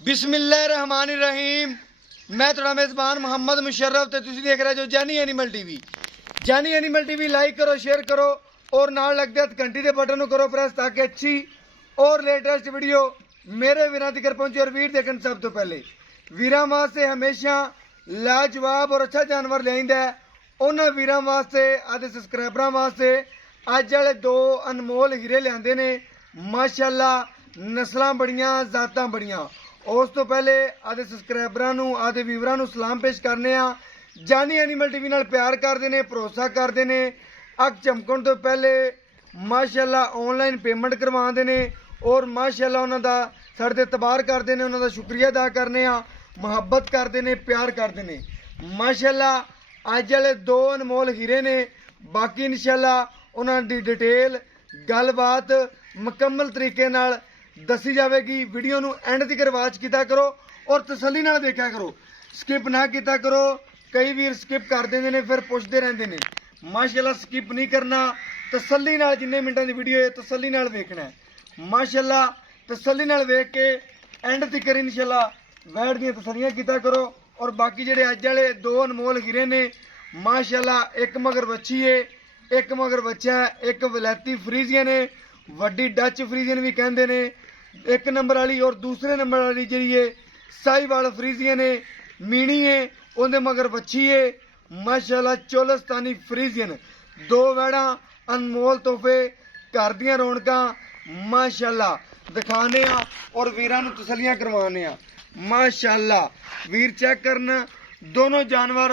बिस्मिल्लाहिर्रहमानिर्रहीम। मैं थोड़ा मेज़बान मोहम्मद मुशर्रफ ते तुसीं देख रहे जो जानी एनिमल टीवी। जानी एनिमल टीवी लाइक करो, शेयर करो और नाल लगदे घंटी के बटन करो प्रेस ताकि अच्छी और लेटेस्ट वीडियो मेरे वीरां तक पहुंचे। और वीर देखन सब तो पहले वीरां वास्ते हमेशा लाजवाब और अच्छा जानवर लिआंदा है। उन्हां वीरां वास्ते आदे सबसक्राइबरां वास्ते अज वाले दो अनमोल हीरे लिआंदे ने। माशाअल्लाह नस्लां बड़ियां, जातां बड़ियां। उस तो पहले आदे सबसक्राइबरां नूं, आदे व्यूअरां नूं सलाम पेश करने आ। जानी एनिमल टीवी नाल प्यार करदे ने, भरोसा करदे ने। अख चमकण तो पहले माशाअल्लाह ऑनलाइन पेमेंट करवाते ने और माशाअल्लाह उन्हां दा साडे ते तबार करदे ने। उन्हां दा शुक्रिया अदा करने आ, मुहब्बत करदे ने, प्यार करदे ने। माशाअल्लाह अज वाले दो अनमोल हीरे ने। बाकी इंशाअल्लाह उन्हां दी डिटेल गलबात मुकम्मल तरीके नाल दसी जाएगी। वीडियो नूं एंड तक वाच किया करो और तसल्ली नाल देखा करो, स्किप ना किया करो। कई वीर स्किप कर देंदे ने फिर पुछदे रहिंदे ने। माशाअल्लाह स्किप नहीं करना, तसल्ली नाल जिन्ने मिनटां दी वीडियो है तसल्ली नाल वेखना है। माशाअल्लाह तसल्ली नाल वेख के एंड तक इंशाअल्लाह वैट दी तसल्लियां किया करो। और बाकी जेडे अज वाले दो अनमोल हीरे ने माशाअल्लाह एक मगर बच्ची है, एक मगर बच्चा है। एक वलैती फ्रीजियन है, वड्डी डच फ्रीजियन भी कहंदे ने एक नंबर वाली। और दूसरे नंबर वाली जी है साहिवाल फ्रीजियन है, मीणी है, उहदे मगर बच्ची है। माशाअल्लाह चोलस्तानी फ्रीजियन। दो वैड़ा अनमोल तोहफे, घर दियां रौनकां माशाअल्लाह दिखाने आ और वीरां नूं तसल्लियां करवाने आ। माशाअल्लाह वीर चेक करन, दोनों जानवर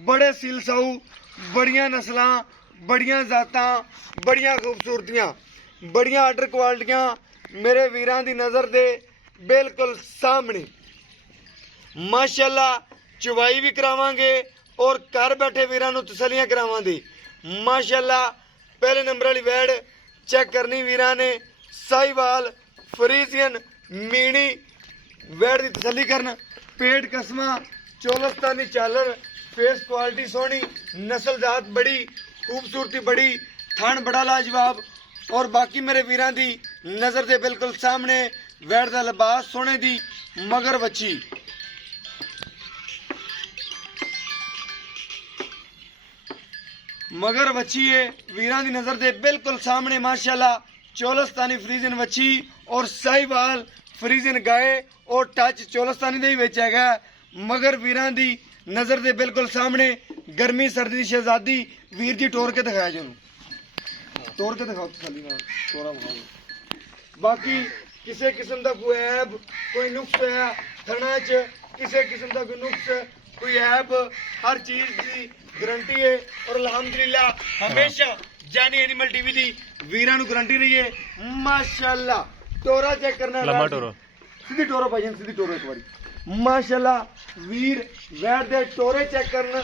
बड़े सिलसाऊ, बड़ियां नस्लां, बड़ियां जातां, बड़ियां खूबसूरतियां, बड़ियां आर्डर क्वालिटियां मेरे वीरां दी नज़र दे बिल्कुल सामने। माशाअल्लाह चुवाई भी करावांगे और घर बैठे वीरां नूं तसल्लियां करावांगे। माशाअल्लाह पहले नंबर वाली वैड़ चेक करनी वीरां ने, साहिवाल फ्रीजियन मीणी वैड़ दी तसल्ली करन। पेट कसमा, चोलस्तानी चालर, फेस क्वालिटी सोहनी, नस्ल जात बड़ी, खूबसूरती बड़ी, थन बड़ा लाजवाब। और बाकी मेरे वीरां दी नज़र दे बिल्कुल सामने वैड़ दा लिबास सोने दी मगर बच्ची। मगर बच्ची है वीरां दी नज़र दे बिल्कुल सामने। माशाअल्लाह चोलस्तानी फ्रीजियन बच्ची और साहिवाल फ्रीजियन गाय और टच चोलस्तानी दे विच हैगा। मगर वीरां दी नज़र दे बिल्कुल सामने। गर्मी सर्दी दी शहजादी। वीर जी टोर के दिखाया जी, तोड़ के दिखाओ तसल्ली नाल, तोड़ा दिखाओ। बाकी किसी किस्म का कोई ऐब, कोई नुक्स है थना च, किसी किस्म का कोई नुक्स, कोई ऐब, हर चीज की गारंटी है। और अल्हम्दुलिल्लाह हमेशा जानी एनिमल टीवी दी वीरां नूं गारंटी रही है। माशाअल्लाह टोरा चेक करना, सीधी टोरो भाई, सीधी टोरो एक बारी। माशाअल्लाह वीर वैट दे टोरे चेक करन,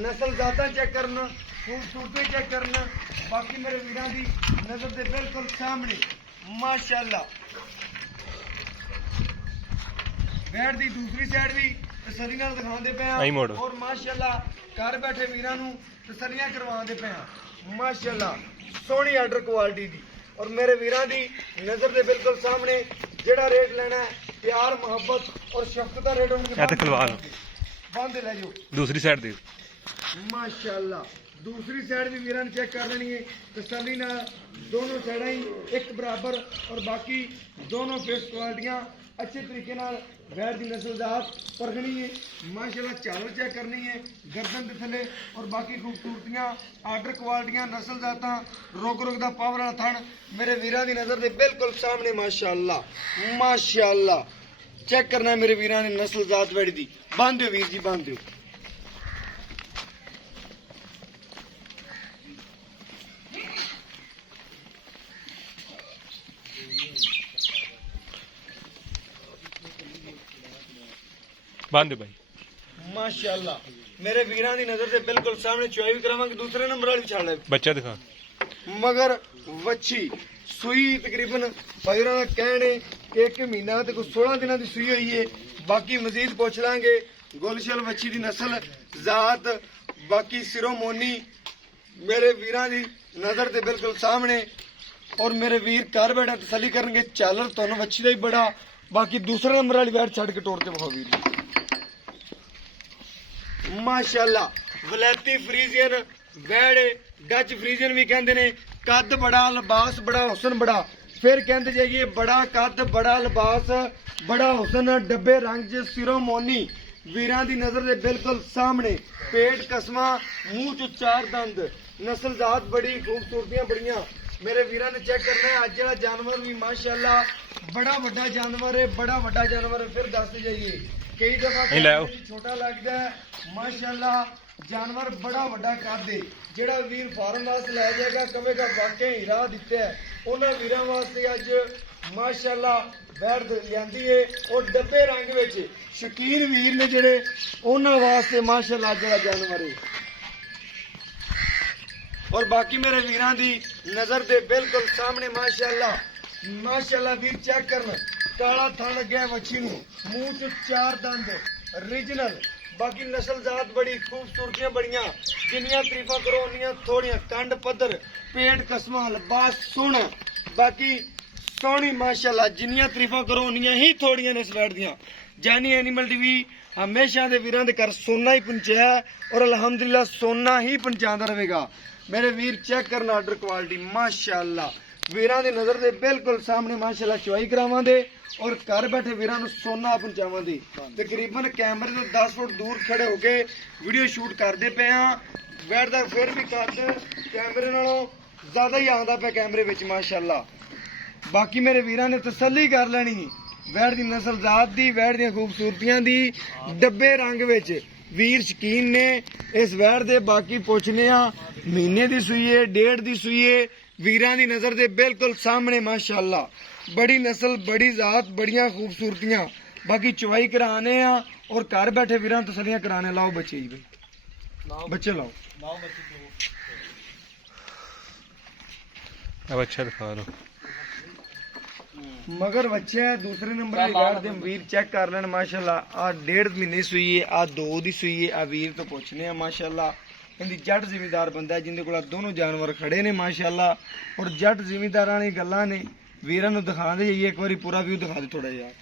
नस्ल जातां चेक करन, खूबसूरती चेक करना। बाकी मेरे वीरां दी नज़र दे बिल्कुल सामने। माशाअल्लाह वैट दी दूसरी साइड भी तसल्ली नाल दिखांदे पे हैं और माशाअल्लाह घर बैठे वीरां नूं तसल्लियां करवांदे पे हैं। माशाअल्लाह सोहनी आर्डर क्वालिटी दी। और मेरे वीरां दी नज़र दे बिल्कुल सामने जेड़ा रेट लेना है प्यार मोहब्बत और शफकत दा रेट होंगे। बंद ले जाओ दूसरी साइड दे। माशाअल्लाह दूसरी साइड भी वीरां चेक कर लेनी है तसल्ली नाल। दोनों साइड ही एक बराबर और बाकी दोनों फेस क्वालिटियां अच्छे तरीके नाल वैट दी नस्ल जात परखनी है। माशाअल्लाह चालर चेक करनी है, गर्दन दे थले और बाकी खूबसूरतियां, आर्डर क्वालिटियां, नस्ल जातां, रोक रोक दा पावर वाला थन मेरे वीरां दी नज़र दे बिल्कुल सामने। माशाअल्लाह माशाअल्लाह चेक करना मेरे वीरां दी नस्ल जात वैट दी। बांध दिओ वीर जी, बांध दिओ। बांध भाई। माशाअल्लाह मेरे वीरां दी नज़र दे बिल्कुल सामने चुआई भी करावांगे। दूसरे नंबर वाली छाड़ ले बच्चा दिखा। मगर वच्छी सूई तकरीबन भाई का कहने कि 1 महीना ते कोई 16 दिनों की सूई हुई है। बाकी मजीद पूछ लांगे गुलशल वच्छी की नस्ल जात। बाकी सिरोमोनी मेरे वीरां दी नज़र दे बिल्कुल सामने। और मेरे वीर घर बैठे तसली करनगे। चालर तुहानूं वच्छी दा ही बड़ा ਬਾਕੀ ਦੂਸਰੇ ਨੰਬਰ ਵਾਲੀ ਵੈੜ ਛੱਡ ਕੇ ਟੋਰ ਤੇ ਵਿਖਾਓ ਵੀਰ ਜੀ। ਮਾਸ਼ਾਅੱਲਾ ਵਲੈਤੀ ਫਰੀਜ਼ੀਅਨ ਵੈੜ ਡੱਚ ਫਰੀਜ਼ੀਅਨ ਵੀ ਕਹਿੰਦੇ ਨੇ। ਕੱਦ ਬੜਾ, ਲਿਬਾਸ ਬੜਾ, ਹੁਸਨ ਬੜਾ। ਫਿਰ ਕਹਿੰਦੇ ਜਾਈਏ ਬੜਾ ਕੱਦ, ਬੜਾ ਲਿਬਾਸ, ਬੜਾ ਹੁਸਨ, ਡੱਬੇ ਰੰਗ ਚ ਸਿਰੋਂ ਮੋਨੀ, ਵੀਰਾਂ ਦੀ ਨਜ਼ਰ ਦੇ ਬਿਲਕੁਲ ਸਾਹਮਣੇ। ਪੇਟ ਕਸਮਾਂ, ਮੂੰਹ ਚ 4 ਦੰਦ, ਨਸਲ ਜ਼ਾਤ ਬੜੀ, ਖੂਬਸੂਰਤੀਆਂ ਬੜੀਆਂ। ਮੇਰੇ ਵੀਰਾਂ ਨੇ ਚੈੱਕ ਕਰਨਾ ਹੈ। ਅੱਜ ਜਿਹੜਾ ਜਾਨਵਰ ਵੀ ਮਾਸ਼ਾਅੱਲਾ ਬੜਾ ਵੱਡਾ ਜਾਨਵਰ ਹੈ, ਬੜਾ ਵੱਡਾ ਜਾਨਵਰ ਹੈ। ਫਿਰ ਦੱਸਦੇ ਜਾਈਏ ਕਈ ਦਫਾ ਛੋਟਾ ਲੱਗਦਾ ਹੈ, ਮਾਸ਼ਾਅੱਲਾ ਜਾਨਵਰ ਬੜਾ ਵੱਡਾ ਕੱਦ ਹੈ। ਜਿਹੜਾ ਵੀਰ ਫਾਰਮ ਵਾਸਤੇ ਲੈ ਜਾਏਗਾ ਕਹੇਗਾ ਵਾਕਿਆ ਹੀਰਾ ਦਿੱਤਾ ਹੈ। ਉਹਨਾਂ ਵੀਰਾਂ ਵਾਸਤੇ ਅੱਜ ਮਾਸ਼ਾਅੱਲਾ ਵੈੜ ਲਿਆਂਦੀ ਏ ਔਰ ਡੱਬੇ ਰੰਗ ਵਿੱਚ। ਸ਼ੌਕੀਨ ਵੀਰ ਨੇ ਜਿਹੜੇ ਉਹਨਾਂ ਵਾਸਤੇ ਮਾਸ਼ਾਅੱਲਾ ਜਿਹੜਾ ਜਾਨਵਰ ਹੈ। ਔਰ ਬਾਕੀ ਮੇਰੇ ਵੀਰਾਂ ਦੀ ਨਜ਼ਰ ਦੇ ਬਿਲਕੁਲ ਸਾਹਮਣੇ ਮਾਸ਼ਾਅੱਲਾ ਮਾਸ਼ਾਅੱਲਾ ਵੀਰ ਚੈੱਕ ਕਰਨ। ਕਾਲਾ ਥਣ ਲੱਗਿਆ ਵੱਛੀ ਨੂੰ, ਮੂੰਹ ਚ 4 ਦੰਦ, ਰੀਜਨਲ। ਬਾਕੀ ਨਸਲ ਜ਼ਾਤ ਬੜੀ, ਖੂਬਸੂਰਤੀਆਂ ਬੜੀਆਂ। ਜਿੰਨੀਆਂ ਤਾਰੀਫਾਂ ਕਰੋ ਉਨੀਆਂ ਥੋੜੀਆਂ। ਕੰਡ ਪੱਧਰ, ਪੇਟ ਕਸਮਾਂ, ਲਿਬਾਸ ਸੋਹਣਾ। ਬਾਕੀ ਸੋਹਣੀ ਮਾਸ਼ਾਅੱਲਾ, ਜਿੰਨੀਆਂ ਤਾਰੀਫਾਂ ਕਰੋ ਉਨੀਆਂ ਹੀ ਥੋੜੀਆਂ ਨੇ ਇਸ ਵੈੜ ਦੀਆਂ। ਜਾਨੀ ਐਨੀਮਲ ਟੀਵੀ ਹਮੇਸ਼ਾ ਦੇ ਵੀਰਾਂ ਦੇ ਘਰ ਸੋਨਾ ਹੀ ਪਹੁੰਚਿਆ ਔਰ ਅਲਹਮਦੁਲਿਲਾ ਸੋਨਾ ਹੀ ਪਹੁੰਚਾਉਂਦਾ ਰਹੇਗਾ। ਮੇਰੇ ਵੀਰ ਚੈੱਕ ਕਰਨ ਆਰਡਰ ਕੁਆਲਿਟੀ ਮਾਸ਼ਾਅੱਲਾ ਵੀਰਾਂ ਦੀ ਨਜ਼ਰ ਦੇ ਬਿਲਕੁਲ ਸਾਹਮਣੇ ਮਾਸ਼ਾਅੱਲਾ ਚੁਆਈ ਕਰਾਵਾਂਗੇ ਔਰ ਘਰ ਬੈਠੇ ਵੀਰਾਂ ਨੂੰ ਸੋਨਾ ਪਹੁੰਚਾਵਾਂਗੇ। ਤਕਰੀਬਨ ਕੈਮਰੇ ਤੋਂ 10 ਫੁੱਟ ਦੂਰ ਖੜੇ ਹੋ ਕੇ ਵੀਡੀਓ ਸ਼ੂਟ ਕਰਦੇ ਪਏ ਆ। ਵੈੜ ਦਾ ਫਿਰ ਵੀ ਕੱਦ ਕੈਮਰੇ ਨਾਲੋਂ ਜ਼ਿਆਦਾ ਹੀ ਆਉਂਦਾ ਪਿਆ ਕੈਮਰੇ ਵਿੱਚ ਮਾਸ਼ਾਅੱਲਾ। ਬਾਕੀ ਮੇਰੇ ਵੀਰਾਂ ਨੇ ਤਸੱਲੀ ਕਰ ਲੈਣੀ ਵੈੜ ਦੀ ਨਸਲ ਜ਼ਾਤ ਦੀ, ਵੈੜ ਦੀਆਂ ਖੂਬਸੂਰਤੀਆਂ ਦੀ। ਡੱਬੇ ਰੰਗ ਵਿੱਚ ਵੀਰ ਸ਼ਕੀਨ ਨੇ ਇਸ ਵੈੜ ਦੇ। ਬਾਕੀ ਪੁੱਛਨੇ ਆ ਮਹੀਨੇ ਦੀ ਸੂਈਏ, 1.5 ਦੀ ਸੂਈਏ। ਵੀਰਾਂ ਦੀ ਨਜ਼ਰ ਦੇ ਬਿਲਕੁਲ ਸਾਹਮਣੇ ਮਾਸ਼ਾਅੱਲਾ ਬੜੀ ਨਸਲ, ਬੜੀ ਜ਼ਾਤ, ਬੜੀਆਂ ਖੂਬਸੂਰਤੀਆਂ। ਬਾਕੀ ਚੁਆਈ ਕਰਾਣੇ ਆ ਔਰ ਘਰ ਬੈਠੇ ਵੀਰਾਂ ਤਸੱਲੀਆਂ ਕਰਾਣੇ। ਲਾਓ ਬੱਚੇ ਜੀ ਬਈ, ਬੱਚੇ ਲਾਓ। अब अच्छा दिखा लो। मगर बच्चे दूसरे नंबर वाली गाड़ दे वीर चेक कर लेन माशाल्लाह। आ 1.5 महीने सूई है, आ 2 दी सूई है। आ वीर तो पुछने आ माशाल्लाह। इंदी जट जिमीदार बंदा है जिंदे कोल दोनों जानवर खड़े ने माशाल्लाह। और जट जिमीदारां दी गल्लां ने वीरां नूं दिखा दे जाइए। एक बारी पूरा व्यू दिखा दे थोड़ा यार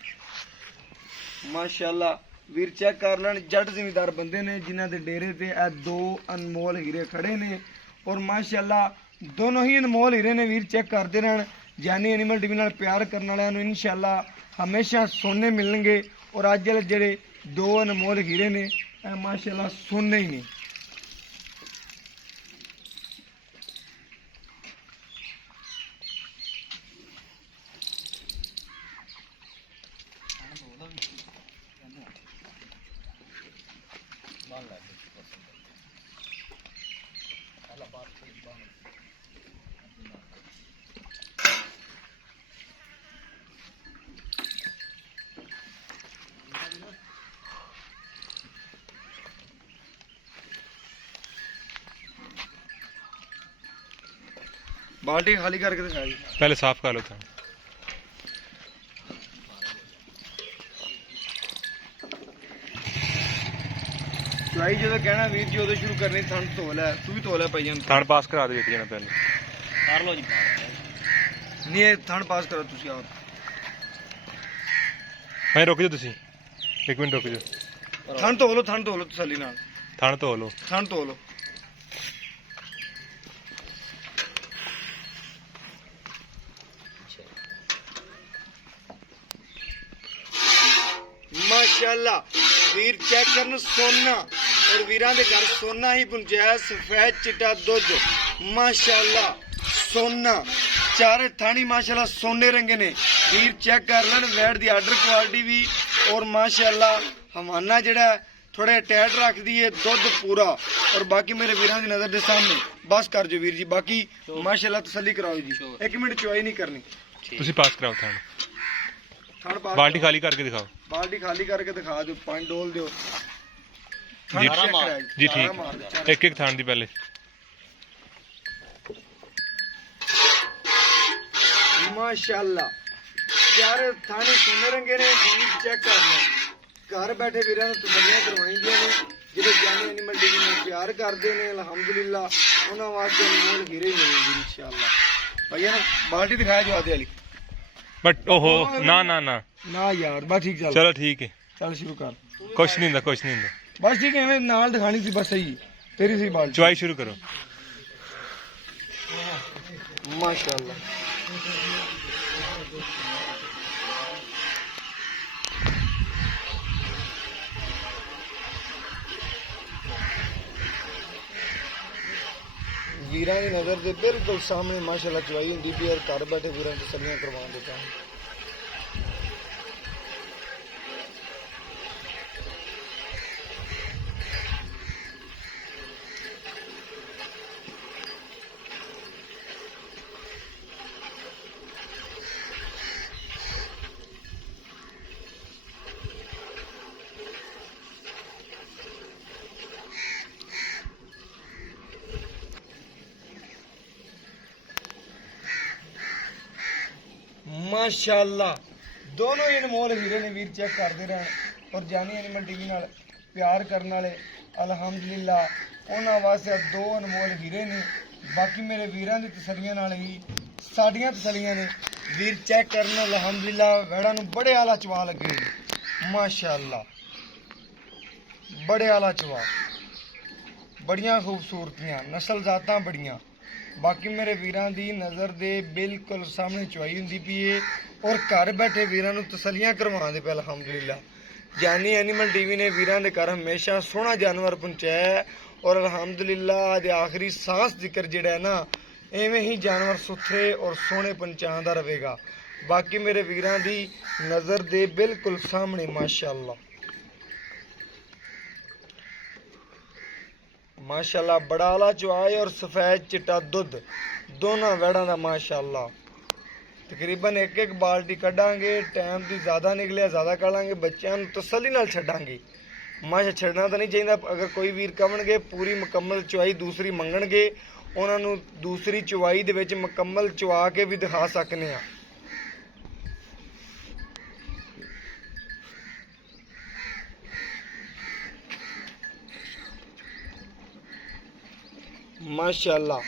माशाल्लाह। वीर चेक कर लेन जट जिमीदार बंदे ने जिन्हां दे डेरे ते आ 2 अनमोल हीरे खड़े ने। और माशाल्लाह दोनों ही अनमोल हीरे ने। वीर चेक करते रहन। जानी एनिमल टीवी नाल प्यार करने वालियां नूं इंशाअल्लाह हमेशा सोने मिलणगे। और अज वाले जेड़े 2 अनमोल हीरे ने माशाअल्लाह सोने ही ने। बाल्टी खाली करके दिखाई। पहले साफ कर लो था। चुआई जो कहना वीर जी उदो शुरू करनी। थन धोल है, तू भी धोल है पई जान। थान पास करा दे जाना पहले कर लो जी। नहीं ये थन पास करो तुसी आप। मैं रुक जाओ तुसी 1 मिनट रुक जाओ। थन धो लो तसल्ली नाल। थान धो लो। थन धो लो। माशाअल्लाह वीर चेक करन सोना। और वीरां दे घर सोना ही पहुंचाया। सफेद चिट्टा दुध माशाअल्लाह सोना। चारे थानी माशाअल्लाह सोने रंगे ने। वीर चेक कर लेन वैट दी आर्डर क्वालिटी भी। और माशाअल्लाह हवाना जेड़ा थोड़े टाइट रख दिए, दुध पूरा। और बाकी मेरे वीरां दी नजर दे सामने बस कर जो वीर जी। बाकी माशाअल्लाह तसल्ली कराओ जी। 1 मिनट चुआई नहीं करनी। तुसी पास कराओ थान। थान पास बाल्टी खाली करके दिखाओ। बाल्टी खाली करके दिखा दो, पानी डोल दो। जी जी ठीक। एक थान दी पहले माशाअल्लाह चारे थाने सोने रंगे ने। चेक कर लो घर बैठे वीरां नूं तसल्लियां करवाईंदियां ने। जिहड़े जानी एनिमल टीवी नूं प्यार करदे ने अल्हम्दुलिल्लाह उन्हां वास्ते अनमोल हीरे मिलणगे इंशाअल्लाह। भैया ना बाल्टी दिखाया जो आदे वाली। ਬਟ ਓਹੋ ਨਾ ਨਾ ਨਾ ਨਾ ਯਾਰ ਬਸ ਠੀਕ ਚੱਲ। ਚਲੋ ਠੀਕ ਹੈ, ਚੱਲ ਸ਼ੁਰੂ ਕਰ। ਕੁਛ ਨਹੀਂ ਹੁੰਦਾ, ਕੁਛ ਨਹੀਂ ਹੁੰਦਾ। ਬਸ ਠੀਕ ਹੈ, ਐਵੇਂ ਨਾਲ ਦਿਖਾਣੀ ਸੀ ਬਸ, ਸਹੀ ਤੇਰੀ ਸਹੀ ਬਾਲ ਚੁਆਈ ਸ਼ੁਰੂ ਕਰੋ। ਮਾਸ਼ਾਅੱਲਾ। ਵੀਰਾਂ ਦੀ ਨਜ਼ਰ ਦੇ ਬਿਲਕੁਲ ਸਾਹਮਣੇ ਮਾਸ਼ਾਅੱਲਾ ਚਵਾਈ ਹੁੰਦੀ ਪਈ, ਔਰ ਘਰ ਬੈਠੇ ਵੀਰਾਂ ਨੂੰ ਤਸੱਲੀਆਂ ਕਰਵਾਉਣ ਦੇ ਕੰਮ। ਮਾਸ਼ਾਅੱਲਾ ਦੋਨੋਂ ਹੀ ਅਨਮੋਲ ਹੀਰੇ ਨੇ ਵੀਰ, ਚੈੱਕ ਕਰਦੇ ਰਹਿਣ। ਔਰ ਜਾਨੀ ਐਨੀਮਲ ਟੀਵੀ ਨਾਲ ਪਿਆਰ ਕਰਨ ਵਾਲੇ ਅਲਹਮਦੁਲਿਲਾ ਉਹਨਾਂ ਵਾਸਤੇ ਦੋ ਅਨਮੋਲ ਹੀਰੇ ਨੇ। ਬਾਕੀ ਮੇਰੇ ਵੀਰਾਂ ਦੀ ਤਸੱਲੀਆਂ ਨਾਲ ਹੀ ਸਾਡੀਆਂ ਤਸੱਲੀਆਂ ਨੇ। ਵੀਰ ਚੈੱਕ ਕਰਨ, ਅਲਹਮਦੁਲਿਲਾ ਵੈੜਾਂ ਨੂੰ ਬੜੇ ਆਲਾ ਚਵਾ ਲੱਗੇ ਨੇ। ਮਾਸ਼ਾਅੱਲਾ ਬੜੇ ਆਲਾ ਚਵਾ, ਬੜੀਆਂ ਖੂਬਸੂਰਤੀਆਂ ਨਸਲ ਜ਼ਾਤਾਂ ਬੜੀਆਂ। ਬਾਕੀ ਮੇਰੇ ਵੀਰਾਂ ਦੀ ਨਜ਼ਰ ਦੇ ਬਿਲਕੁਲ ਸਾਹਮਣੇ ਚਵਾਈ ਹੁੰਦੀ ਪਈ ਏ, ਔਰ ਘਰ ਬੈਠੇ ਵੀਰਾਂ ਨੂੰ ਤਸੱਲੀਆਂ ਕਰਵਾਉਂਦੇ ਪਏ ਅਲਹਮਦੁਲਿਲਾ। ਜਾਨੀ ਐਨੀਮਲ ਟੀਵੀ ਨੇ ਵੀਰਾਂ ਦੇ ਘਰ ਹਮੇਸ਼ਾ ਸੋਹਣਾ ਜਾਨਵਰ ਪਹੁੰਚਾਇਆ, ਔਰ ਅਲਹਮਦੁਲਿਲਾ ਦੇ ਆਖਰੀ ਸਾਂਸ ਜ਼ਿਕਰ ਜਿਹੜਾ ਹੈ ਨਾ, ਐਵੇਂ ਹੀ ਜਾਨਵਰ ਸੁਥਰੇ ਔਰ ਸੋਹਣੇ ਪਹੁੰਚਾਉਂਦਾ ਰਹੇਗਾ। ਬਾਕੀ ਮੇਰੇ ਵੀਰਾਂ ਦੀ ਨਜ਼ਰ ਦੇ ਬਿਲਕੁਲ ਸਾਹਮਣੇ ਮਾਸ਼ਾਅੱਲਾ ਮਾਸ਼ਾਅੱਲਾ ਬੜਾ ਆਲਾ ਚੁਆਏ ਔਰ ਸਫੈਦ ਚਿੱਟਾ ਦੁੱਧ ਦੋਨਾਂ ਵੈੜਾਂ ਦਾ ਮਾਸ਼ਾਅੱਲਾ। ਤਕਰੀਬਨ ਇੱਕ ਇੱਕ ਬਾਲਟੀ ਕੱਢਾਂਗੇ, ਟਾਈਮ ਦੀ ਜ਼ਿਆਦਾ ਨਿਕਲਿਆ ਜ਼ਿਆਦਾ ਕੱਢਾਂਗੇ, ਬੱਚਿਆਂ ਨੂੰ ਤਸੱਲੀ ਨਾਲ ਛੱਡਾਂਗੇ। ਮਾਸ਼ਾ ਛੱਡਣਾ ਤਾਂ ਨਹੀਂ ਚਾਹੀਦਾ। ਅਗਰ ਕੋਈ ਵੀਰ ਕਹਣਗੇ ਪੂਰੀ ਮੁਕੰਮਲ ਚੁਆਈ ਦੂਸਰੀ ਮੰਗਣਗੇ, ਉਹਨਾਂ ਨੂੰ ਦੂਸਰੀ ਚੁਆਈ ਦੇ ਵਿੱਚ ਮੁਕੰਮਲ ਚੁਆ ਕੇ ਵੀ ਦਿਖਾ ਸਕਨੇ ਆ। ਮਾਸ਼ਾਅੱਲਾ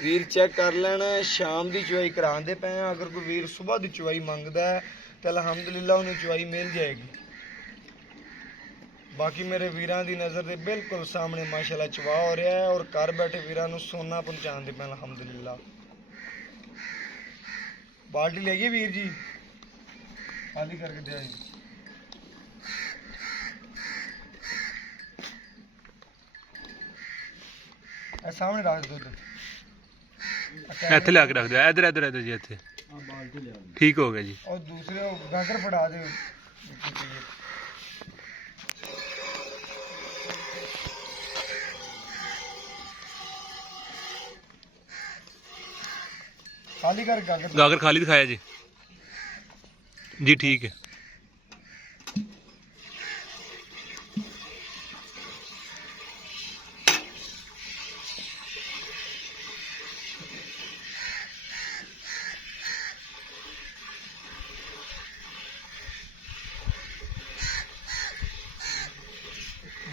ਵੀਰ ਚੈੱਕ ਕਰ ਲੈਣਾ। ਸ਼ਾਮ ਦੀ ਚੁਆਈ ਕਰਾਉਂਦੇ ਪਏ ਆ। ਅਗਰ ਕੋਈ ਵੀਰ ਸਵੇਰ ਦੀ ਚੁਆਈ ਮੰਗਦਾ ਹੈ ਤਾਂ ਅਲਹਮਦੁਲਿਲਾ ਉਹਨੂੰ ਚੁਆਈ ਮਿਲ ਜਾਏਗੀ। ਬਾਕੀ ਮੇਰੇ ਵੀਰਾਂ ਦੀ ਨਜ਼ਰ ਦੇ ਬਿਲਕੁਲ ਸਾਹਮਣੇ ਮਾਸ਼ਾਅੱਲਾ ਚਵਾ ਹੋ ਰਿਹਾ ਹੈ, ਔਰ ਘਰ ਬੈਠੇ ਵੀਰਾਂ ਨੂੰ ਸੋਨਾ ਪਹੁੰਚਾਉਂਦੇ ਪਏ ਅਲਹਮਦੁਲਿਲਾ। ਬਾਲਟੀ ਲੈ ਗਈ ਵੀਰ ਜੀ, ਖਾਲੀ ਕਰਕੇ ਦਿਆ ਜੀ। ਸਾਹਮਣੇ ਰੱਖ ਦੋ, ਇੱਥੇ ਲਿਆ ਕੇ ਰੱਖ ਦਿਓ। ਇੱਧਰ ਇੱਧਰ ਇੱਧਰ ਜੀ, ਇੱਥੇ ਠੀਕ ਹੋ ਗਿਆ ਜੀ। और दूसरे गागर फटा दे। खाली कर गागर। गागर खाली दिखाया जी। जी ठीक है।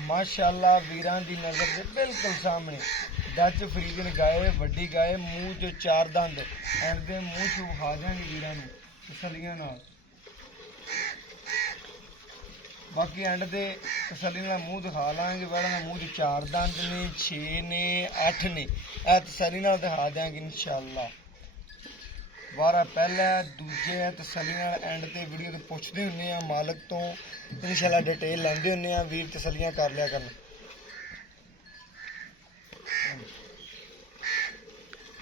माशाअल्लाह वीरां दी नजर दे बिल्कुल सामने डच फ्रीजन गाय, वड्डी गाय, मूँह जो चार दंद एंड दे मूँह चो विखा देंगे वीरां नूं तसल्लियां नाल। बाकी एंड दे तसल्ली नाल मूँह दिखा लांगे। वेड़ा दा मूँह च चार दंद ने, 6 ने, 8 ने, ए तसल्ली नाल दिखा देंगे इंशाअल्लाह। वारा पहला दूजे तसल्ली नाल एंड ते वीडियो ते पुछदे हुन्ने आ मालक तो इंशाअल्लाह डिटेल लैंदे हुन्ने आ। वीर तसल्लियां कर लिया करन।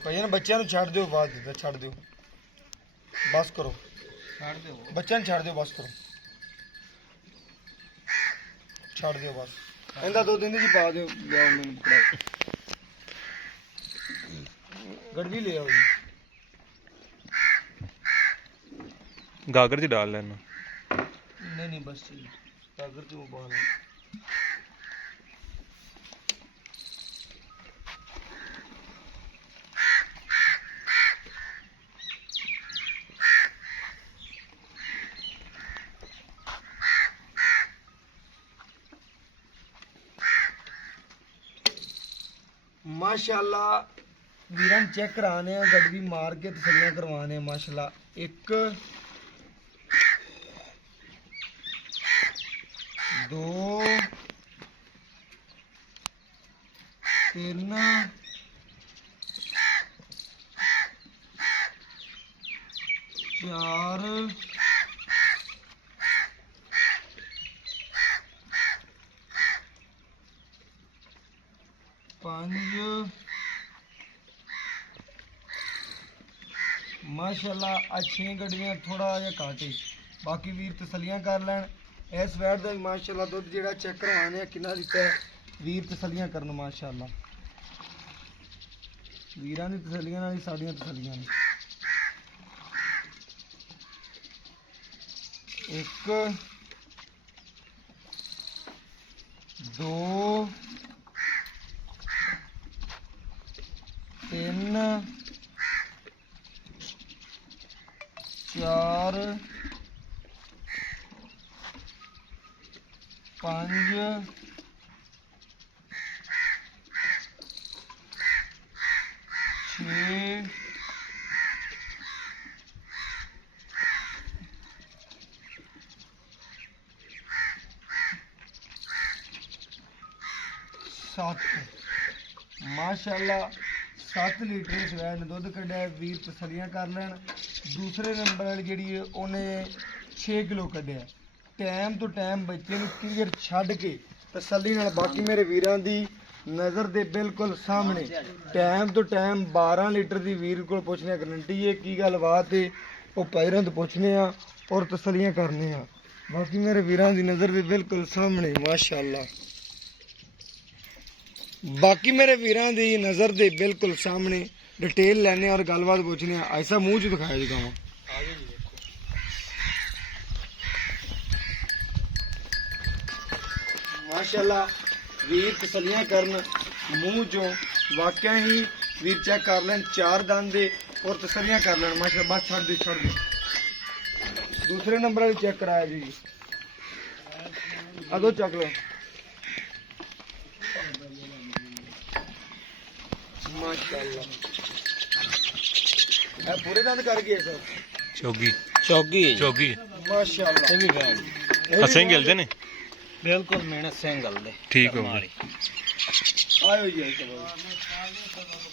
भाईया बच्चों नूं छड्ड दिओ, बात दे छड्ड दिओ, बस करो, छड्ड दिओ बच्चों नूं छड्ड दिओ, बस करो, छड्ड दिओ बस। इंदा दो दिन जी पा दिओ, लियाओ मैनूं पकड़ाओ, गड़वी ले आओ जी। गागर च डाल लेना। नहीं बस गागर च उबाल। माशाअल्लाह वीरां चेक कराने गड़वी मार के तसल्लियां करवाने। माशाअल्लाह एक 2 3 4 5 ਮਾਸ਼ਾਅੱਲਾ ਅੱਛੀਆਂ ਗੱਡੀਆਂ ਥੋੜਾ ਜਿਹਾ ਘਾਟੇ ਬਾਕੀ ਵੀਰ ਤਸੱਲੀਆਂ ਕਰ ਲੈਣ ਇਸ ਵੈਟ ਦਾ ਵੀ ਮਾਸ਼ਾਅੱਲਾ ਦੁੱਧ ਜਿਹੜਾ ਚੈੱਕ ਕਰਵਾਣੇ ਆ ਕਿੰਨਾ ਦਿੱਤਾ ਹੈ ਵੀਰ ਤਸੱਲੀਆਂ ਕਰਨ ਮਾਸ਼ਾਅੱਲਾ ਵੀਰਾਂ ਦੀ ਤਸੱਲੀਆਂ ਨਾਲ ਹੀ ਸਾਡੀਆਂ ਤਸੱਲੀਆਂ ਨੇ 1 2 3 4 5 6 7 माशाअल्लाह 7 लीटर इस वैन ने दुध कढ़िया वीर तसलियां कर लैन दूसरे नंबर वाली जी उन्हें 6 किलो कढ़िया टाइम तो टाइम बच्चे क्लियर छड़ के तसली नाल बाकी मेरे वीरां दी नज़र दे बिल्कुल सामने टाइम तो टाइम 12 लीटर की वीर को पुछने गारंटी है की गल बात है वो पैरों तो पुछने और तसलियां करने बाकी मेरे वीरां दी नज़र दे बिल्कुल सामने माशाअल्लाह बाकी मेरे वीरां दी नज़र दे बिल्कुल सामने डिटेल लैने और गलबात पूछने ऐसा मुंह च दिखाया जी गाँव माशाअल्लाह वीर तसलियां करन मुंह चो वाकया ही वीर चेक कर लैन 4 दंद दे और तसलियां कर लैन माशाअल्लाह बस छड़ दे दूसरे नंबर वाली चेक कराया जी अदो चक लो माशाअल्लाह ए पूरे दंद कर गए सर चौगी चौगी चौगी माशाअल्लाह ये भी वैन ਸਿੰਘ ਹਿਲਦੇ ਨੇ बिल्कुल मेहनत सिंगल दे ठीक हो मारी आयो जी ऐसा बाबू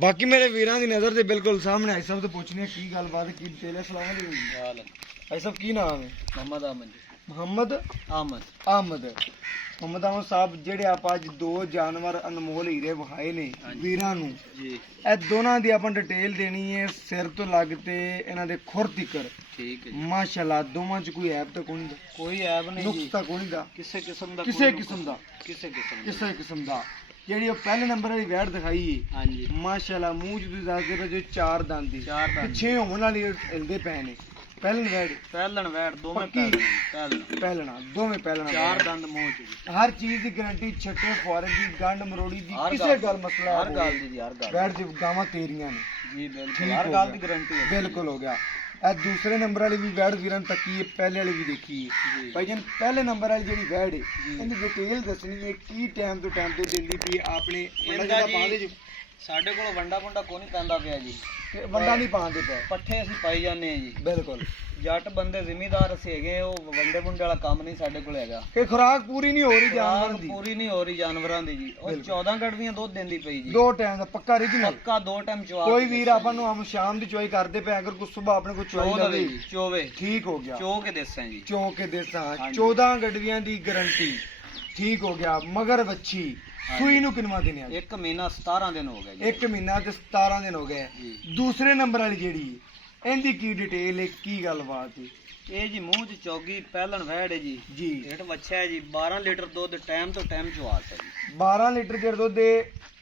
बाकी मेरे वीरां दी नज़र दे बिल्कुल सामने आई सब तो पूछनी की गलबात की डिटेल है सलाम अलैकुम आई सब की नाम है मोहम्मद अहमद मोहम्मद अहमद अहमद मोहम्मद अहमद साहब ਜਿਹੜੇ ਆਪਾਂ ਅੱਜ ਦੋ ਜਾਨਵਰ ਅਨਮੋਲ ਹੀਰੇ ਵਿਖਾਏ ਨੇ ਵੀਰਾਂ ਨੂੰ जी ਇਹ ਦੋਨਾਂ ਦੀ ਆਪਾਂ ਡਿਟੇਲ ਦੇਣੀ ਹੈ ਸਿਰ ਤੋਂ ਲੱਗ ਤੇ ਇਹਨਾਂ ਦੇ ਖੁਰ ਤੀਕਰ ठीक है ਮਾਸ਼ਾਅੱਲਾ ਦੋਵਾਂ ਚ ਕੋਈ ਐਬ ਤਾਂ ਕੋਈ ਨਹੀਂ कोई ऐब नहीं ਨੁਕਸ जी ਤਾਂ ਕੋਈ ਨਹੀਂ ਦਾ किसी किस्म दा ਕਿਸੇ कोई ਕਿਸਮ ਦਾ किसी किस्म दा ਕਿਸੇ ਕਿਸਮ ਦਾ ਜਿਹੜੀ ਉਹ ਪਹਿਲੇ ਨੰਬਰ ਵਾਲੀ ਵੈੜ ਦਿਖਾਈ ਹੈ हाँ जी ਮਾਸ਼ਾਅੱਲਾ ਮੂੰਹ ਚ ਤੁਸੀਂ ਦੱਸਦੇ ਪਏ ਜੋ 4 ਦੰਦ ਦੀ चार दंद ਪਿੱਛੇ ਹੋਣ ਵਾਲੀ ਹਿਲਦੇ ਪਏ ਨੇ ਪਹਿਲਣ ਵੈੜ पहलन वैट दो में पक्की। पहलन ਪਹਿਲਣਾ ਦੋਵੇਂ ਪਹਿਲਣਾ चार दंद मुंह च जी ਹਰ ਚੀਜ਼ ਦੀ ਗਾਰੰਟੀ ਛੱਟੇ ਫੁਆਰੇ ਦੀ ਗੰਢ ਮਰੋੜੀ ਦੀ हर ਕਿਸੇ ਗੱਲ ਮਸਲਾ हर गाल दी जी हर गाल ਵੈੜ ਦੀ ਗਾਵਾਂ ਤੇਰੀਆਂ ਨੇ जी बिल्कुल ठीक हर हो गाल गया। दी गारंटी है ਬਿਲਕੁਲ ਹੋ ਗਿਆ ਇਹ ਦੂਸਰੇ ਨੰਬਰ ਵਾਲੀ ਵੀ ਵੈੜ ਵੀਰਾਂ ਤੱਕੀ ਹੈ ਪਹਿਲੇ ਵਾਲੀ ਵੀ ਦੇਖੀ ਹੈ ਜੀ। ਭਾਈ ਜਾਨ ਪਹਿਲੇ ਨੰਬਰ ਵਾਲੀ ਜਿਹੜੀ ਵੈੜ ਹੈ ਜੀ। ਇਹਦੀ ਡਿਟੇਲ ਦੱਸਣੀ ਹੈ ਕੀ ਟਾਈਮ ਤੋਂ ਟਾਈਮ ਤੋਂ ਦਿੰਦੀ ਪਈ ਹੈ ਆਪਣੇ ਵੰਡਾ ਇਹਦਾ ਜਿਹੜਾ ਪਾਉਂਦੇ ਜੀ ਜੀ ਸਾਡੇ ਕੋਲ ਵੰਡਾ ਵੰਡਾ ਕੋਈ ਨਹੀਂ ਪੈਂਦਾ ਪਿਆ ਜੀ ਤੇ ਵੰਡਾ ਨਹੀਂ ਪਾਉਂਦੇ ਪਏ ਪੱਠੇ ਅਸੀਂ ਪਾਈ ਜਾਂਦੇ ਆ ਜੀ ਬਿਲਕੁਲ ਜੱਟ ਬੰਦੇ ਜ਼ਿਮੀਦਾਰ ਅਸੀਂ ਹੈਗੇ ਉਹ ਵੰਡੇ ਵੁੰਡੇ ਵਾਲਾ ਕੰਮ ਨਹੀਂ ਸਾਡੇ ਕੋਲ ਹੈਗਾ ਕਿ ਖੁਰਾਕ ਪੂਰੀ ਨਹੀਂ ਹੋ ਰਹੀ ਜਾਨਵਰਾਂ ਖੁਰਾਕ ਦੀ ਪੂਰੀ ਨਹੀਂ ਹੋ ਰਹੀ ਜਾਨਵਰਾਂ ਦੀ ਜੀ ਉਹ 14 ਗੜਵੀਆਂ ਦੁੱਧ ਦਿੰਦੀ ਪਈ ਜੀ ਦੋ ਟਾਈਮ ਦਾ ਪੱਕਾ ਰੀਜਨਲ ਪੱਕਾ ਦੋ ਟਾਈਮ ਚਵਾ ਕੋਈ ਵੀਰ ਆਪਾਂ ਨੂੰ ਆਮ ਸ਼ਾਮ ਦੀ ਚੋਈ ਕਰਦੇ ਪਏ ਅਗਰ ਕੋਈ ਸਵੇਰ ਆਪਣੇ ਕੋਲ ਚੋਈ ਚੋ ਲਵੇ ਲਵੇ ਜੀ ਚੋਵੇ ਠੀਕ ਹੋ ਗਿਆ ਚੋ ਕੇ ਦੇਸਾਂ ਜੀ ਚੋ ਕੇ ਦੇਸਾਂ ਹਾਂਜੀ। 14 ਗੱਡੀਆਂ ਦੀ ਗਾਰੰਟੀ ਠੀਕ ਹੋ ਗਿਆ ਮਗਰ ਵੱਛੀ ਸੂਈ ਨੂੰ ਕਿੰਨਾ ਦਿਨ ਆ ਇੱਕ ਮਹੀਨਾ 17 ਦਿਨ ਹੋ ਗਏ ਜੀ 1 ਮਹੀਨਾ ਤੇ 17 ਦਿਨ ਹੋ ਗਏ ਜੀ। ਦੂਸਰੇ ਨੰਬਰ ਵਾਲੀ ਜਿਹੜੀ ਹੈ, ਇਹਦੀ ਕੀ ਡਿਟੇਲ ਹੈ ਕੀ ਗੱਲਬਾਤ ਹੈ ਇਹ ਜੀ ਮੂੰਹ 'ਚ ਚੌਗੀ ਪਹਿਲਣ ਵਹਿੜ ਹੈ ਜੀ ਜੀ ਢੇਡ ਵੱਛਾ ਹੈ ਜੀ 12 ਲੀਟਰ ਦੁੱਧ ਟਾਈਮ ਤੋਂ ਟਾਈਮ ਚਵਾਤਾ ਜੀ 12 ਲੀਟਰ ਦੇ ਦੁੱਧ ਦੇ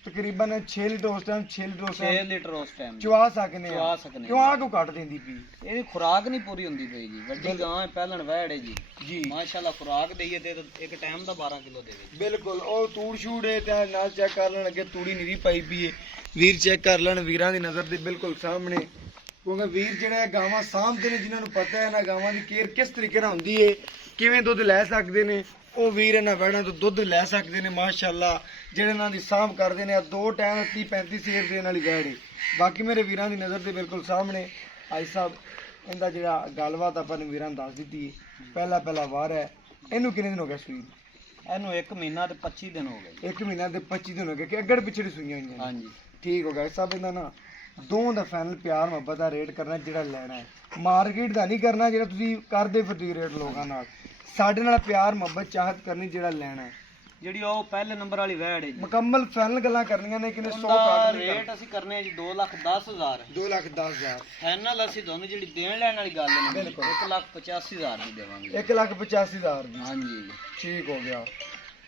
ਤਕਰੀਬਨ 6 ਲੀਟਰ ਉਸ ਟਾਈਮ 6 ਲੀਟਰ ਉਸ 6 ਟਾਈਮ ਲੀਟਰ ਉਸ ਟਾਈਮ ਚਵਾ ਸਕਨੇ ਚਵਾ ਆ ਸਕਨੇ ਕਿਉਂ ਆ ਕੋ ਕੱਟ ਦਿੰਦੀ ਪਈ ਇਹਦੀ ਖੁਰਾਕ ਨਹੀਂ ਪੂਰੀ ਹੁੰਦੀ ਪਈ ਜੀ ਵੱਡੀ ਬਿਲਕੁਲ। ਗਾਂ ਹੈ ਪਹਿਲਣ ਵਹਿੜ ਹੈ ਜੀ ਜੀ ਮਾਸ਼ਾਅੱਲਾ ਖੁਰਾਕ ਦਈਏ ਤੇ ਇੱਕ ਟਾਈਮ ਦਾ 12 ਕਿਲੋ ਦੇਵੇ ਬਿਲਕੁਲ ਉਹ ਤੂੜ ਸ਼ੂੜ ਹੈ ਤੇ ਨਾਲ ਚੈੱਕ ਕਰ ਲੈਣ ਅੱਗੇ ਤੂੜੀ ਨਹੀਂ ਪਾਈ ਪਈ ਹੈ ਵੀਰ ਚੈੱਕ ਕਰ ਲੈਣ ਵੀਰਾਂ ਦੀ ਨਜ਼ਰ ਦੇ ਬਿਲਕੁਲ ਸਾਹਮਣੇ ਕਿਉਂਕਿ ਵੀਰ ਜਿਹੜਾ ਇਹ ਗਾਵਾਂ ਸਾਂਭਦੇ ਨੇ ਜਿਨ੍ਹਾਂ ਨੂੰ ਪਤਾ ਹੈ ਨਾ ਗਾਵਾਂ ਦੀ ਕੇਅਰ ਕਿਸ ਤਰੀਕੇ ਨਾਲ ਹੁੰਦੀ ਹੈ ਕਿਵੇਂ ਦੁੱਧ ਲੈ ਸਕਦੇ ਨੇ ਉਹ ਵੀਰ ਇਹਨਾਂ ਵੈੜਾਂ ਤੋਂ ਦੁੱਧ ਲੈ ਸਕਦੇ ਨੇ ਮਾਸ਼ਾਅੱਲਾ, ਜਿਹੜੇ ਇਹਨਾਂ ਦੀ ਸਾਂਭ ਕਰਦੇ ਨੇ। 2 ਟਾਈਮ 30-35 ਸੇਰ ਦੇਣ ਵਾਲੀ ਵੈੜ ਏ। ਬਾਕੀ ਮੇਰੇ ਵੀਰਾਂ ਦੀ ਨਜ਼ਰ ਦੇ ਬਿਲਕੁਲ ਸਾਹਮਣੇ ਆਈ ਸਾਹਿਬ ਇਹਦਾ ਜਿਹੜਾ ਗੱਲਬਾਤ ਆਪਾਂ ਨੇ ਵੀਰਾਂ ਨੂੰ ਦੱਸ ਦਿੱਤੀ ਹੈ। ਪਹਿਲਾ ਵਾਰ ਹੈ। ਇਹਨੂੰ ਕਿੰਨੇ ਦਿਨ ਹੋ ਗਏ ਸੂਈ? ਇਹਨੂੰ 1 ਮਹੀਨਾ ਤੇ 25 ਦਿਨ ਹੋ ਗਏ। 1 ਮਹੀਨਾ ਤੇ 25 ਦਿਨ ਹੋ ਗਏ ਕਿ ਅੱਗੜ ਪਿਛੜੀ ਸੂਈਆਂ ਹੋਈਆਂ ਨੇ। ਹਾਂਜੀ ਠੀਕ ਹੋ ਗਿਆ ਸਭ। ਇਹਦਾ ਨਾ ਦੋਵਾਂ ਦਾ ਫਾਈਨਲ ਪਿਆਰ ਮੁਹੱਬਤ ਦਾ ਰੇਟ ਕਰਨਾ ਜਿਹੜਾ ਲੈਣਾ ਹੈ, ਮਾਰਕੀਟ ਦਾ ਨਹੀਂ ਕਰਨਾ ਜਿਹੜਾ ਤੁਸੀਂ ਕਰਦੇ ਫਿਰਦੇ ਰੇਟ ਲੋਕਾਂ ਨਾਲ। ਸਾਡੇ ਨਾਲ ਪਿਆਰ ਮੁਹੱਬਤ ਚਾਹਤ ਕਰਨੀ ਜਿਹੜਾ ਲੈਣਾ ਹੈ। ਜਿਹੜੀ ਉਹ ਪਹਿਲੇ ਨੰਬਰ ਵਾਲੀ ਵੈੜ ਹੈ ਜੀ, ਮੁਕੰਮਲ ਫਾਈਨਲ ਗੱਲਾਂ ਕਰਨੀਆਂ ਨੇ। ਕਿਨੇ 100 ਉਹਦਾ ਕਾਟ ਰੇਟ ਅਸੀਂ ਕਰਨੇ ਆ ਜੀ 2,10,000। 2,10,000 ਫਾਈਨਲ ਅਸੀਂ ਦੋਨੋਂ ਜਿਹੜੀ ਦੇਣ ਲੈਣ ਵਾਲੀ ਗੱਲ ਹੈ ਬਿਲਕੁਲ। 1,85,000 ਦੀ ਦੇਵਾਂਗੇ। 1,85,000 ਦੀ। ਹਾਂਜੀ ਠੀਕ ਹੋ ਗਿਆ।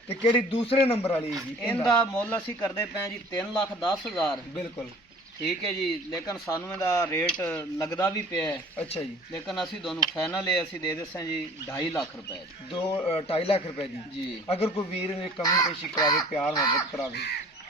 ਤੇ ਕਿਹੜੀ ਦੂਸਰੇ ਨੰਬਰ ਵਾਲੀ ਜੀ? ਇਹਦਾ ਮੁੱਲ ਅਸੀਂ ਕਰਦੇ ਪਏ ਜੀ 3,10,000। ਬਿਲਕੁਲ ਠੀਕ ਹੈ ਜੀ, ਲੇਕਿਨ ਸਾਨੂੰ ਇਹਦਾ ਰੇਟ ਲੱਗਦਾ ਵੀ ਪਿਆ ਹੈ, ਅੱਛਾ ਜੀ। ਲੇਕਿਨ ਅਸੀਂ ਦੋਨੋਂ ਫਾਈਨਲ ਹੈ ਅਸੀਂ ਦੇ ਦੱਸਾਂ ਜੀ 2.5 ਲੱਖ ਰੁਪਏ 2.5 ਲੱਖ ਰੁਪਏ ਦੀ। ਜੀ। ਅਗਰ ਕੋਈ ਵੀਰ ਨੇ ਕਮੀ ਪੇਸ਼ੀ ਕਰਾਵੇ, ਪਿਆਰ ਮੁਹੱਬਤ ਕਰਾਵੇ,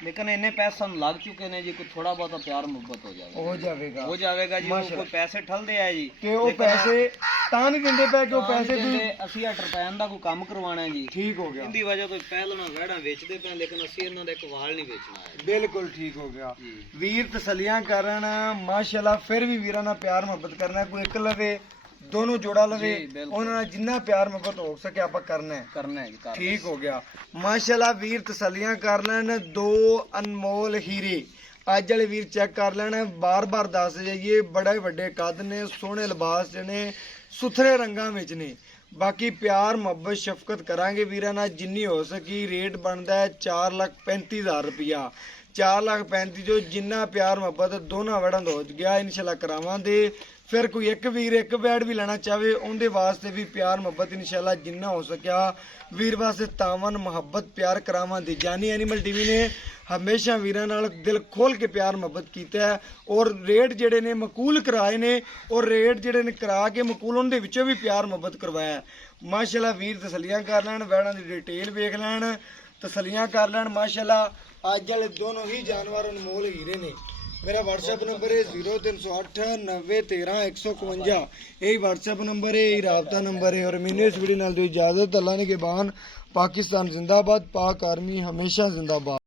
ਲੇਕਿਨ ਇੰਨੇ ਪੈਸੇ ਸਾਨੂੰ ਲੱਗ ਚੁੱਕੇ ਨੇ ਜੀ, ਕੋਈ ਥੋੜਾ ਬਹੁਤਾ ਪਿਆਰ ਮੁਹੱਬਤ ਹੋ ਜਾਵੇ ਹੋ ਜਾਵੇਗਾ। ਹੋ ਜਾਵੇਗਾ ਜੀ। ਉਹ ਕੋਈ ਪੈਸੇ ਠਲਦੇ ਆ ਜੀ ਕਿ ਉਹ ਲੇਕਿਨ ਪੈਸੇ ਤਾਂ ਨਹੀਂ ਦਿੰਦੇ ਪਏ ਕਿ ਉਹ ਤਾਂ ਪੈਸੇ ਨਹੀਂ ਕੋਈ। ਦਿੰਦੇ, ਅਸੀਂ 8 ਰੁਪਏ ਦਾ ਕੋਈ ਕੰਮ ਕਰਵਾਉਣਾ ਹੈ ਜੀ। ਠੀਕ ਹੋ ਗਿਆ। ਇਹਦੀ ਵਜ੍ਹਾ ਕੋਈ ਪਹਿਲਾਂ ਵਹਿੜਾਂ ਵੇਚਦੇ ਪਏ, ਲੇਕਿਨ ਅਸੀਂ ਇਹਨਾਂ ਦਾ ਇੱਕ ਵਾਲ ਨਹੀਂ ਵੇਚਣਾ ਹੈ ਬਿਲਕੁਲ ਠੀਕ ਹੋ ਗਿਆ। ਜੀ। ਵੀਰ ਤਸੱਲੀਆਂ ਕਰਨ ਮਾਸ਼ਾਅੱਲਾ, ਫਿਰ ਵੀ ਵੀਰਾਂ ਨਾਲ ਪਿਆਰ ਮੁਹੱਬਤ ਕਰਨਾ। ਕੋਈ ਇੱਕ ਲਵੇ, ਦੋਨੋਂ ਜੋੜਾ ਲਵੇ, ਜੀ, ਬਿਲਕੁਲ। ਉਹਨਾਂ ਨਾਲ ਜਿੰਨਾ ਪਿਆਰ ਮੁਹੱਬਤ ਹੋ ਸਕੇ ਆਪਾਂ ਕਰਨਾ ਹੈ। ਕਰਨਾ ਹੈ ਜੀ ਕਰ ਠੀਕ ਹੋ ਗਿਆ। ਮਾਸ਼ਾਅੱਲਾ ਵੀਰ ਤਸੱਲੀਆਂ ਕਰ ਲੈਣ। 2 ਅਨਮੋਲ ਹੀਰੇ ਅੱਜ ਵਾਲੇ ਵੀਰ ਚੈੱਕ ਕਰ ਲੈਣ। ਬਾਰ-ਬਾਰ ਦੱਸ ਜਾਈਏ, ਬੜੇ ਵੱਡੇ ਕੱਦ ਨੇ, ਸੋਹਣੇ ਲਿਬਾਸ 'ਚ ਨੇ, ਸੁਥਰੇ ਰੰਗਾਂ ਵਿੱਚ ਨੇ। ਬਾਕੀ ਪਿਆਰ ਮੁਹੱਬਤ ਸ਼ਫਕਤ ਕਰਾਂਗੇ ਵੀਰਾਂ ਨਾਲ ਜਿੰਨੀ ਹੋ ਸਕੀ। ਰੇਟ ਬਣਦਾ ਹੈ 4,35,000 ਰੁਪਇਆ। 4,35,000 ਜੋ ਜਿੰਨਾ ਪਿਆਰ ਮੁਹੱਬਤ ਦੋਨਾਂ ਵੜਾਂ ਦਾ ਹੋ ਗਿਆ ਇਨਸ਼ਾਅੱਲਾ ਕਰਾਵਾਂਗੇ। ਫਿਰ ਕੋਈ ਇੱਕ ਵੀਰ ਇੱਕ ਬੈਡ ਵੀ ਲੈਣਾ ਚਾਹਵੇ ਉਹਦੇ ਵਾਸਤੇ ਵੀ ਪਿਆਰ ਮੁਹੱਬਤ ਇਨਸ਼ਾਅੱਲਾ ਜਿੰਨਾ ਹੋ ਸਕਿਆ ਵੀਰ ਵਾਸਤੇ ਤਾਵਨ ਮੁਹੱਬਤ ਪਿਆਰ ਕਰਾਵਾਂਗੇ। ਜਾਨੀ ਐਨੀਮਲ ਟੀਵੀ ਨੇ ਹਮੇਸ਼ਾ ਵੀਰਾਂ ਨਾਲ ਦਿਲ ਖੋਲ ਕੇ ਪਿਆਰ ਮੁਹੱਬਤ ਕੀਤਾ ਹੈ ਔਰ ਰੇਟ ਜਿਹੜੇ ਨੇ ਮਕੂਲ ਕਰਾਏ ਨੇ ਔਰ ਰੇਟ ਜਿਹੜੇ ਨੇ ਕਰਾ ਕੇ ਮਕੂਲ ਉਹਨਾਂ ਦੇ ਵਿੱਚੋਂ ਵੀ ਪਿਆਰ ਮੁਹੱਬਤ ਕਰਵਾਇਆ ਹੈ। ਮਾਸ਼ਾਅੱਲਾ ਵੀਰ ਤਸੱਲੀਆਂ ਕਰ ਲੈਣ, ਵੈੜਾਂ ਦੀ ਡਿਟੇਲ ਵੇਖ ਲੈਣ, ਤਸੱਲੀਆਂ ਕਰ ਲੈਣ। ਮਾਸ਼ਾਅੱਲਾ ਅੱਜ ਵਾਲੇ ਦੋਨੋਂ ਹੀ ਜਾਨਵਰ ਅਨਮੋਲ ਹੀਰੇ ਨੇ। मेरा व्हाट्सएप नंबर है 0308 90 13 151। यही व्हाट्सएप नंबर है, यही राबता नंबर है। और मैंने इस वीडियो नाल दो इजाजत। अल्लाह ने के बान। पाकिस्तान जिंदाबाद, पाक आर्मी हमेशा जिंदाबाद।